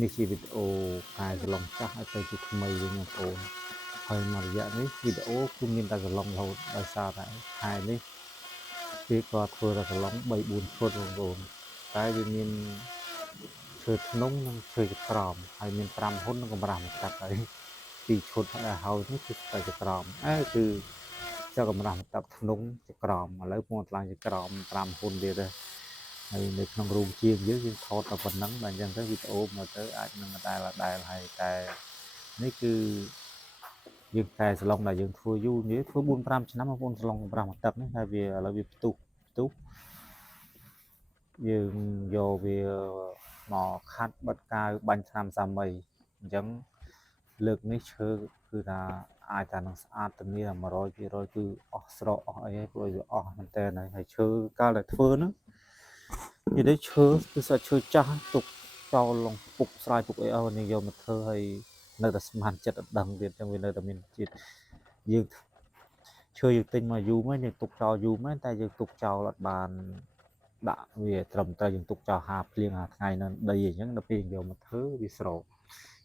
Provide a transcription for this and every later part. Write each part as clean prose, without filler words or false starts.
នេះជាវីដេអូការឆ្លងចាស់ឲ្យទៅជាថ្មីវិញបងប្អូនហើយមករយៈនេះវីដេអូគឺមានតែឆ្លងរហូតដោយសារតែខែនេះគេក៏ធ្វើតែឆ្លង3 4ឈុតបងប្អូនតែវាមានឈើធ្នង់និងឈើចក្រមហើយមាន5ហ៊ុននិងកម្រាស់មកកាត់ហើយ2ឈុតហើយនេះគឺតែចក្រមគឺចៅកម្រាស់មកកាត់ធ្នង់ចក្រមឥឡូវមកឡើងចក្រម5ហ៊ុនទៀតហើយហើយនៅក្នុងរូបជាយើងថតតែប៉ុណ្ណឹងបាទអញ្ចឹងទៅវីដេអូមកទៅអាចនឹងដែលហើយតែនេះគឺយើងតែស្លុងដែលយើងធ្វើយូរនេះធ្វើ4 5ឆ្នាំបងប្អូនស្លុងប្រាស់មកទឹកនេះហើយវាឥឡូវវាផ្ទុះយើងយកវាមកខាត់បិទកាវបាញ់ថ្នាំសាមីអញ្ចឹងលើកនេះឈើគឺថាអាចថានឹងស្អាតទៅនេះ 100% គឺអស់ស្រកអស់អីហើយព្រោះវាអស់មែនតើហើយឈើកាលដែលធ្វើហ្នឹងនិយាយឈើគឺសាច់ឈើចាស់ទុកចោលលងពុកស្រាយពុកអីអស់នេះយកមកធ្វើឲ្យនៅតែស្មានចិត្តអត់ដឹងទៀតអញ្ចឹងវានៅតែមានជាតិយើងឈើយើងទិញមកយូរមែនយើងទុកចោលយូរមែនតែយើងទុកចោលអត់បានដាក់វាត្រឹមត្រូវយើងទុកចោលហាភ្លៀងហាថ្ងៃនៅដីអញ្ចឹងដល់ពេលយកមកធ្វើវាស្រក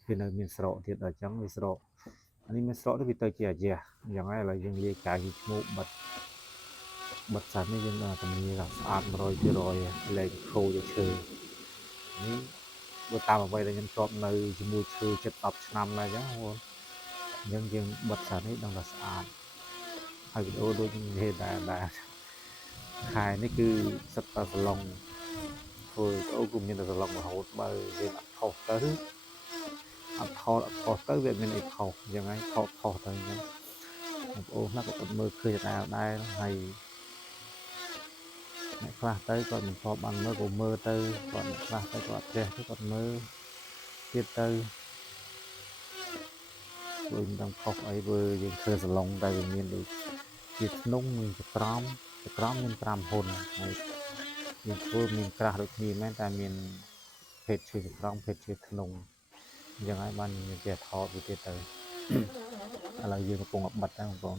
វានៅមានស្រកទៀតដល់អញ្ចឹងវាស្រកអានេះមានស្រកទៅវាទៅជាអាយ៉ះអញ្ចឹងហើយឥឡូវយើងលាយកាយឈ្មោះបិទសាច់នេះយើងដល់តែមានស្អាត 100% លែងខូចទៅឈើនេះបើតាមអ្វីដែលខ្ញុំជាប់នៅជាមួយឈើជិត10ឆ្នាំហើយអញ្ចឹងបងអញ្ចឹងយើងបិទសាច់នេះដឹងថាស្អាតហើយវីដេអូដូចនិយាយដែរខែនេះគឺសិតតែសឡុងធ្វើអូគឺមានតែសឡុងរហូតបើយើងអត់ខុសទៅអត់ខុសទៅវាមានអីខុសអញ្ចឹងហើយខុសទៅអញ្ចឹងបងប្អូនខ្លះក៏មើលឃើញដែរហើយអ្នកខ្លះទៅគាត់មិនស្បបានមើលក៏មើលទៅគាត់អ្នកខ្លះទៅគាត់ចេះទៅគាត់មើលទៀតទៅដូចមិនដឹងខុសអីបើយើងធ្វើសឡុងតែវាមានដូចជាធ្នង់និងចក្រមមាន5ហ៊ុនហើយយើងធ្វើមានក្រាស់ដូចគ្នាមែនតែមានភេទឈើចក្រមភេទឈើធ្នង់អញ្ចឹងហើយបានយើងចេះថតវាទៀតទៅឥឡូវយើងកំពុងបិទហើយបងប្អូន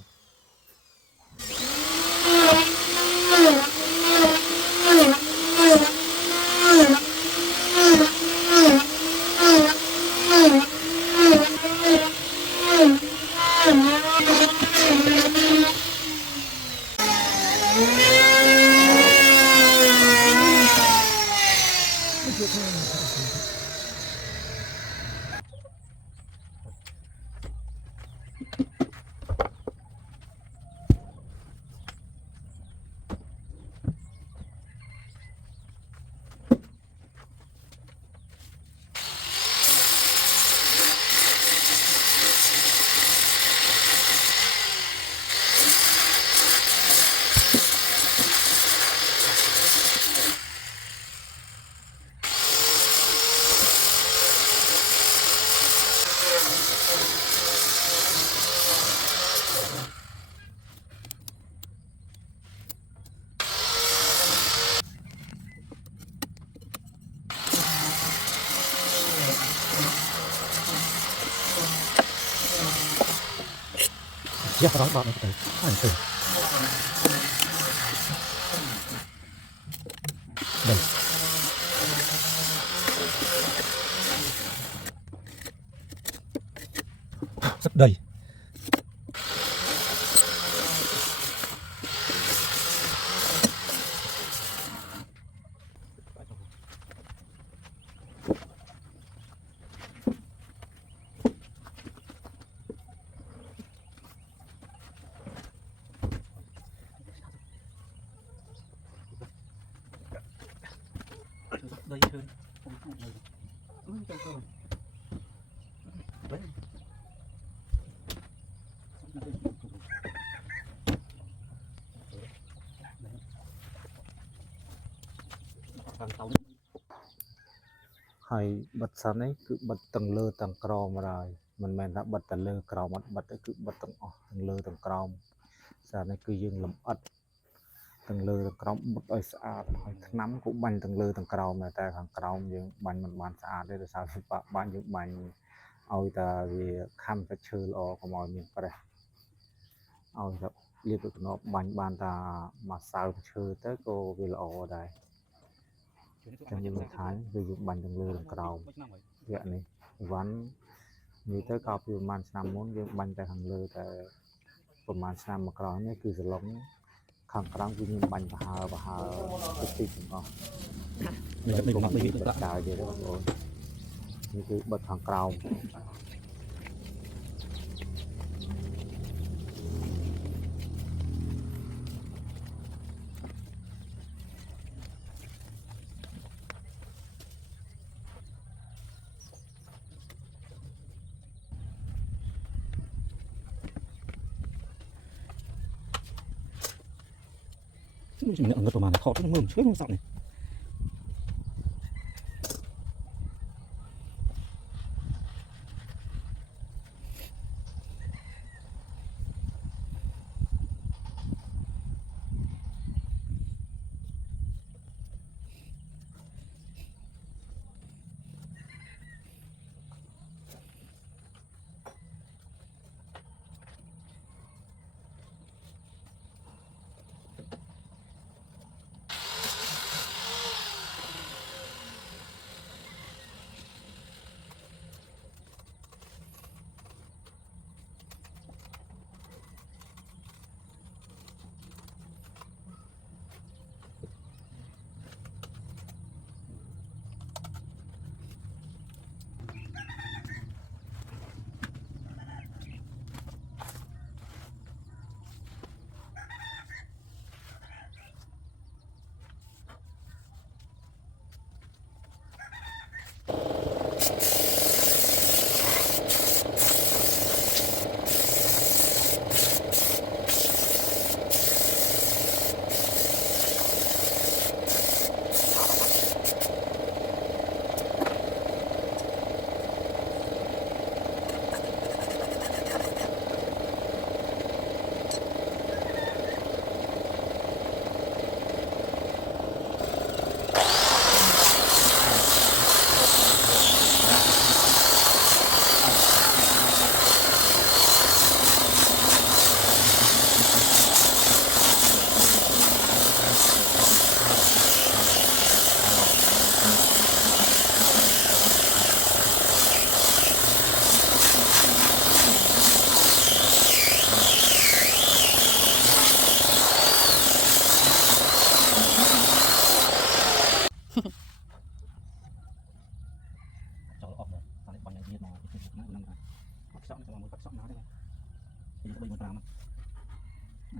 យ៉ារ៉ោបទៅអានទៅđây rất đầy đây hơn đấyហើយបិទសិននេះគឺបិទទាំងលើទាំងក្រោមហើយមិនមែនថាបិទតែលើក្រោមអត់បិទទេគឺបិទទាំងអស់ទាំងលើទាំងក្រោមសារនេះគឺយើងលម្អិតទាំងលើទាំងក្រោមបិទឲ្យស្អាតហើយថ្នាំក៏បាញ់ទាំងលើទាំងក្រោមតែខាងក្រោមយើងបាញ់មិនបានស្អាតទេដោយសារវាបាញ់យើងបាញ់ឲ្យតែវាខំតែឈើល្អកុំឲ្យមានប្រេះឲ្យតែលាបទឹកណប់បាញ់បានតាមួយសៅឈើទៅក៏វាល្អដែរចឹងយើងមិនខានគឺយើងបាញ់ទាំងលើទាំងក្រោម វគ្គនេះវ៉ាន់និយាយទៅក៏ពីប្រហែលឆ្នាំមុនយើងបាញ់តែខាងលើតែប្រហែលឆ្នាំមកក្រោយនេះគឺសឡុងខាងក្រោមគឺមានបាញ់ប្រហើតិចទាំងអស់នេះមកនេះបិទកាយទៀតបងប្អូននេះគឺបិទខាងក្រោមmình ở ngược vào màn khó nó mưa trước nó sọng này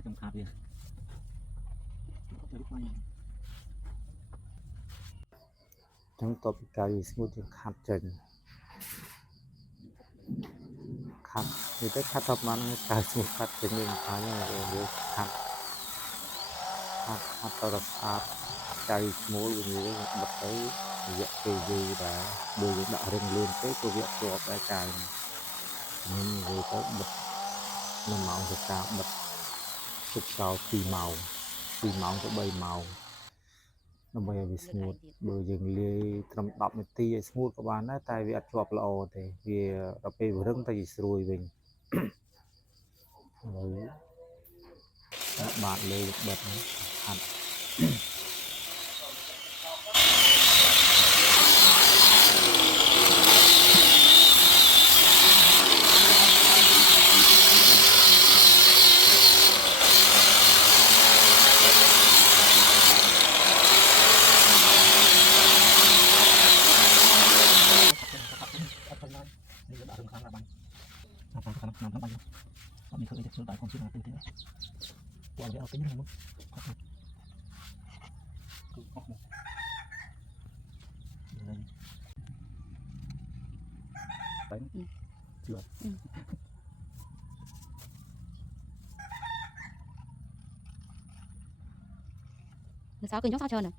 trong khát đi ចឹងតបពីកាយស្ងួតយើងខាត់ចេញខាត់និយាយទៅខាត់ទៅបានកាយស្ងួតខាត់ចេញយើងខាត់យើងខាត់ទៅដល់ស្អាតកាយស្មូលវិញយើងបិទទៅរយៈពេលយូរដែរបើយើងដាក់រឹងលឿនពេកក៏វាជាប់ដែរកាយខ្ញុំនិយាយទៅបិទ1ម៉ោងទៅការបិទទុកចោល2ម៉ោងទៅ3ម៉ោងដើម្បីឲ្យវាស្ងួតបើយើងលាយត្រឹម10នាទីឲ្យស្ងួតក៏បានដែរតែវាអត់ជាប់ល្អទេវាដល់ពេលវារឹងទៅវាស្រួយវិញហើយបាតលើបិទហាត់mình khởi được tại con chưa nào từ thế quả vẽ tính này muốn đánh chưa sao kinh chó sao trơn này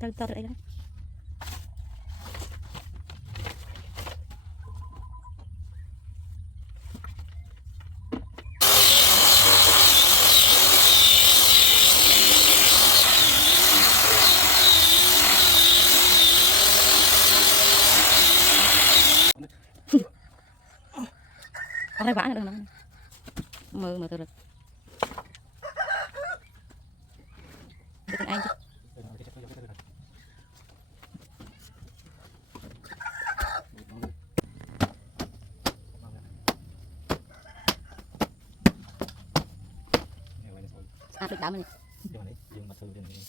ទៅតទៅអីហ្នឹង អត់ហើយបាក់ហ្នឹងមើលទៅរត់ទៅខ្លួនឯង ស្អាតដូចដើមនេះ យើងមកធ្វើរឿងនេះ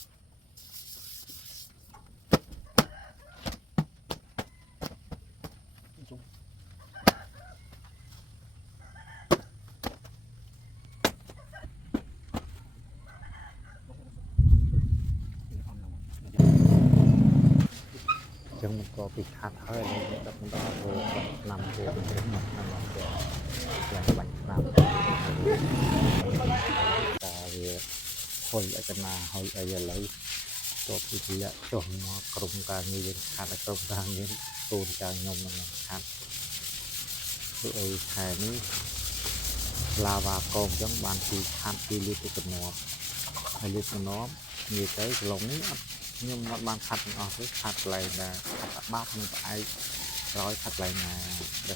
ចឹងមិនក៏ពីខាត់ហើយដល់មិនដល់ធ្វើឆ្នាំទៀតមកឆ្នាំមកទៀតយ៉ាងបាញ់ឆ្នាំតែវាហុយអចនាហុយអីឥឡូវទៅពីលាក់ចុះមកក្រុមការងារយើងខាត់ឲ្យក្រុមការងារទូនចៅខ្ញុំហ្នឹងខាត់ធ្វើអីខែនេះឡាវ៉ាកងចឹងបានពីខាត់ពីលៀបទៅទំនាប់ហើយលៀបទំនាប់និយាយទៅកន្លងនេះអត់ខ្ញុំអត់បានខាត់ទាំងអស់ទេខាត់កន្លែងដែរខាត់បាត់នឹងផ្អែកក្រោយខាត់កន្លែងណា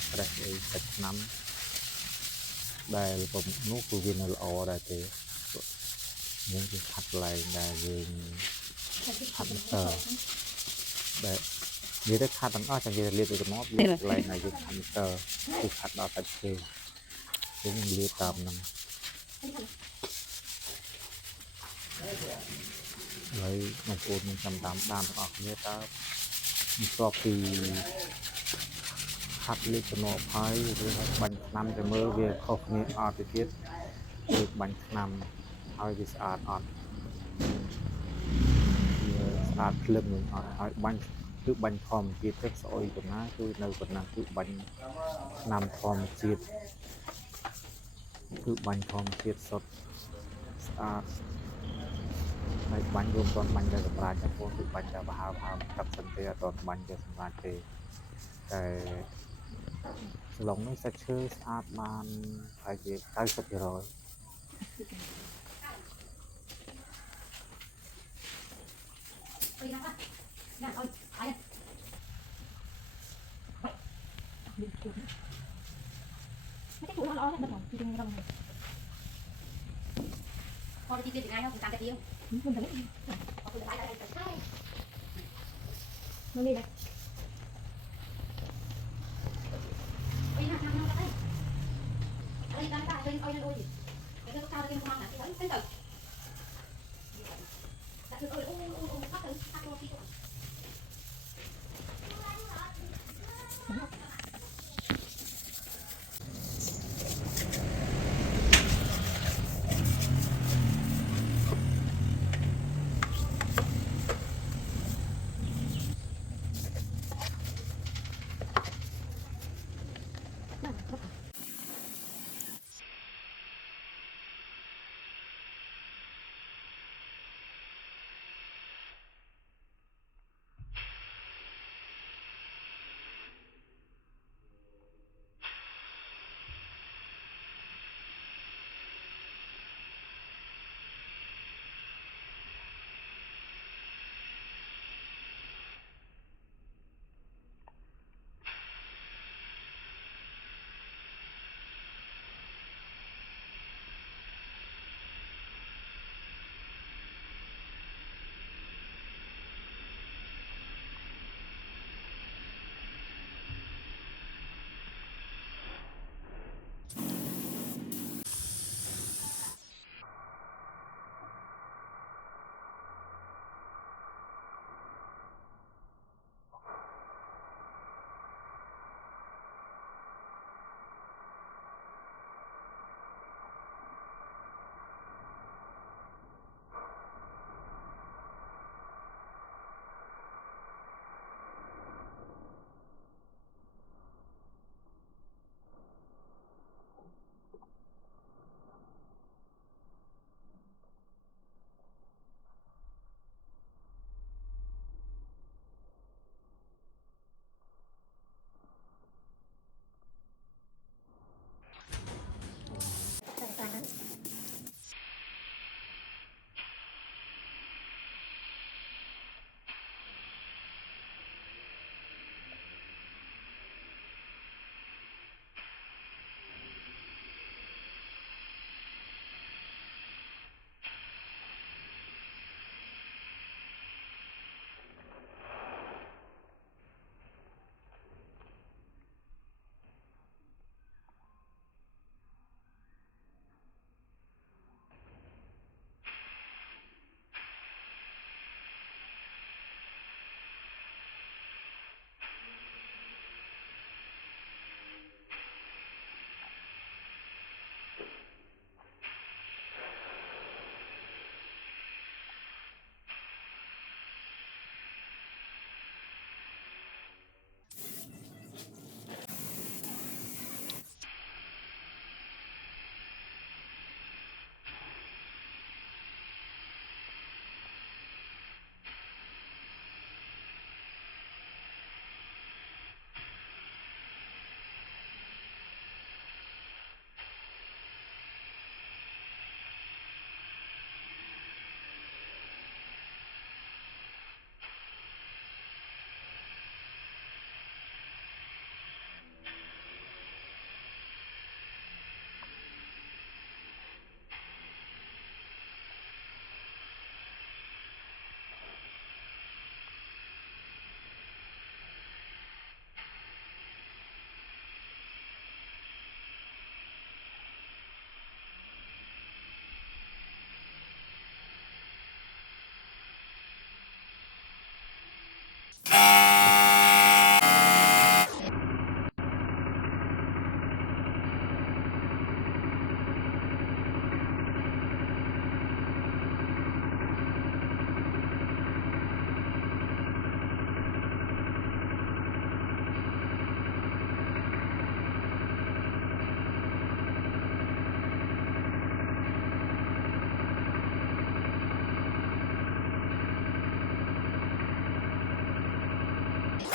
stress អីសាច់ឆ្នាំដែលผมនោះគឺវានៅល្អដែរទេយើងគឺខាត់កន្លែងដែលយើងខាត់ដែលនិយាយទៅខាត់ទាំងអស់ចាំនិយាយលាបទៅមកវាកន្លែងណាយើងខាត់គឺខាត់ដល់សាច់ជើងយើងលាបតាមហ្នឹងហើយបងប្អូននឹងចាំតាមដានទាំងអស់គ្នាតើបន្ទាប់ពីខាត់លេខចំណប់ហើយឬបាញ់ឆ្នាំទៅមើលវាខុសគ្នាអត់ទៅទៀតគឺបាញ់ឆ្នាំហើយវាស្អាតអត់វាស្អាតភ្លឹងនឹងអត់ហើយបាញ់គឺបាញ់ធម្មជាតិទឹកស្អុយប៉ុណ្ណាគឺនៅប៉ុណ្ណាគឺបាញ់ឆ្នាំធម្មជាតិគឺបាញ់ធម្មជាតិសុទ្ធស្អាតហើយបាញ់រួមគាត់បាញ់តែសម្រាប់តែពួកគឺបាញ់តែបហាកាត់សិនទេអត់តបាញ់ទៅសម្រាប់ទេតែស្លងនេះសាច់ឈើស្អាតបានហើយជា 90% พอที่เกิดยังไงครับผมตามแต่เดียวมันถึงเอาคุณไปอะไรแต่ใช่มันนี่แหละไปหาทางเราไปอะไรกันตาเป็นเอาอย่างโอ้ยแล้วก็ตาเป็นความหนาที่เราเป็นตึกแต่คือโอ้พักถึงพักตัวที่ตัว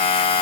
you